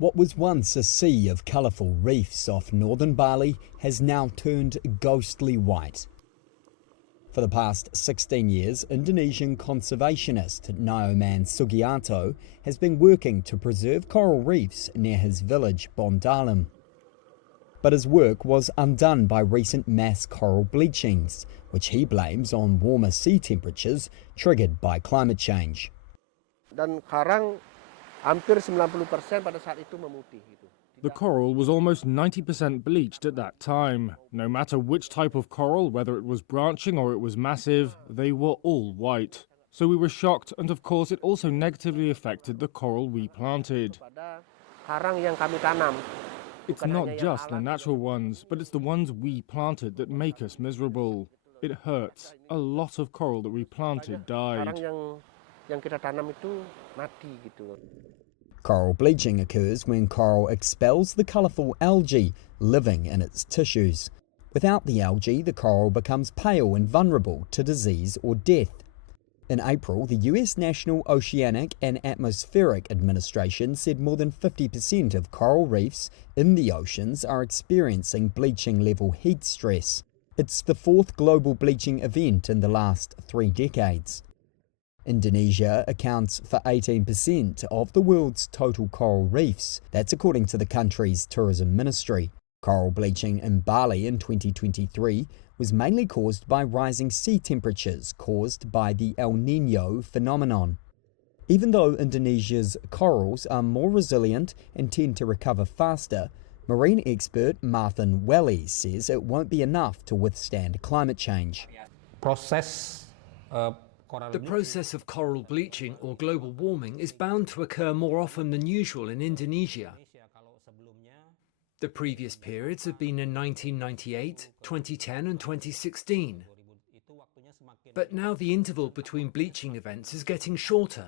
What was once a sea of colourful reefs off northern Bali has now turned ghostly white. For the past 16 years, Indonesian conservationist Nyoman Sugiarto has been working to preserve coral reefs near his village Bondalam. But his work was undone by recent mass coral bleachings, which he blames on warmer sea temperatures triggered by climate change. Dan karang hampir 90% pada saat itu memutih gitu. The coral was almost 90% bleached at that time. No matter which type of coral, whether it was branching or it was massive, they were all white. So we were shocked, and of course it also negatively affected the coral we planted. Pada karang yang kami tanam. It's not just the natural ones, but it's the ones we planted that make us miserable. It hurts. A lot of coral that we planted died. Karang yang kita tanam itu mati gitu. Coral bleaching occurs when coral expels the colourful algae living in its tissues. Without the algae, the coral becomes pale and vulnerable to disease or death. In April, the US National Oceanic and Atmospheric Administration said more than 50% of coral reefs in the oceans are experiencing bleaching level heat stress. It's the fourth global bleaching event in the last 3 decades. Indonesia accounts for 18% of the world's total coral reefs. That's according to the country's tourism ministry. Coral bleaching in Bali in 2023 was mainly caused by rising sea temperatures caused by the El Niño phenomenon. Even though Indonesia's corals are more resilient and tend to recover faster, marine expert Martin Welly says it won't be enough to withstand climate change. The process of coral bleaching or global warming is bound to occur more often than usual in Indonesia. The previous periods have been in 1998, 2010 and 2016. But now the interval between bleaching events is getting shorter.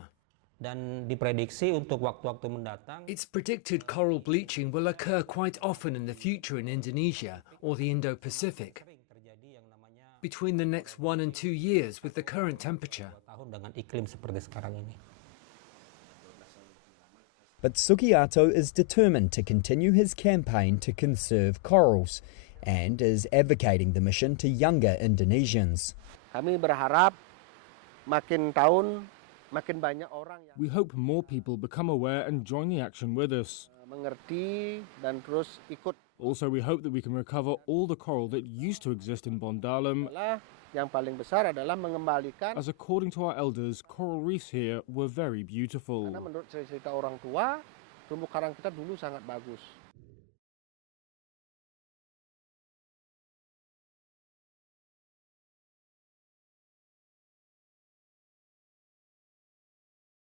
It's predicted coral bleaching will occur quite often in the future in Indonesia or the Indo-Pacific, between the next 1 and 2 years with the current temperature. But Sugiarto is determined to continue his campaign to conserve corals and is advocating the mission to younger Indonesians. Kami berharap makin tahun makin banyak orang yang We hope more people become aware and join the action with us. mengerti dan terus ikut. Also, we hope that we can recover all the coral that used to exist in Bondalam, Yang paling besar adalah mengembalikan. as according to our elders, coral reefs here were very beautiful. Karena menurut cerita orang tua, terumbu karang kita dulu sangat bagus.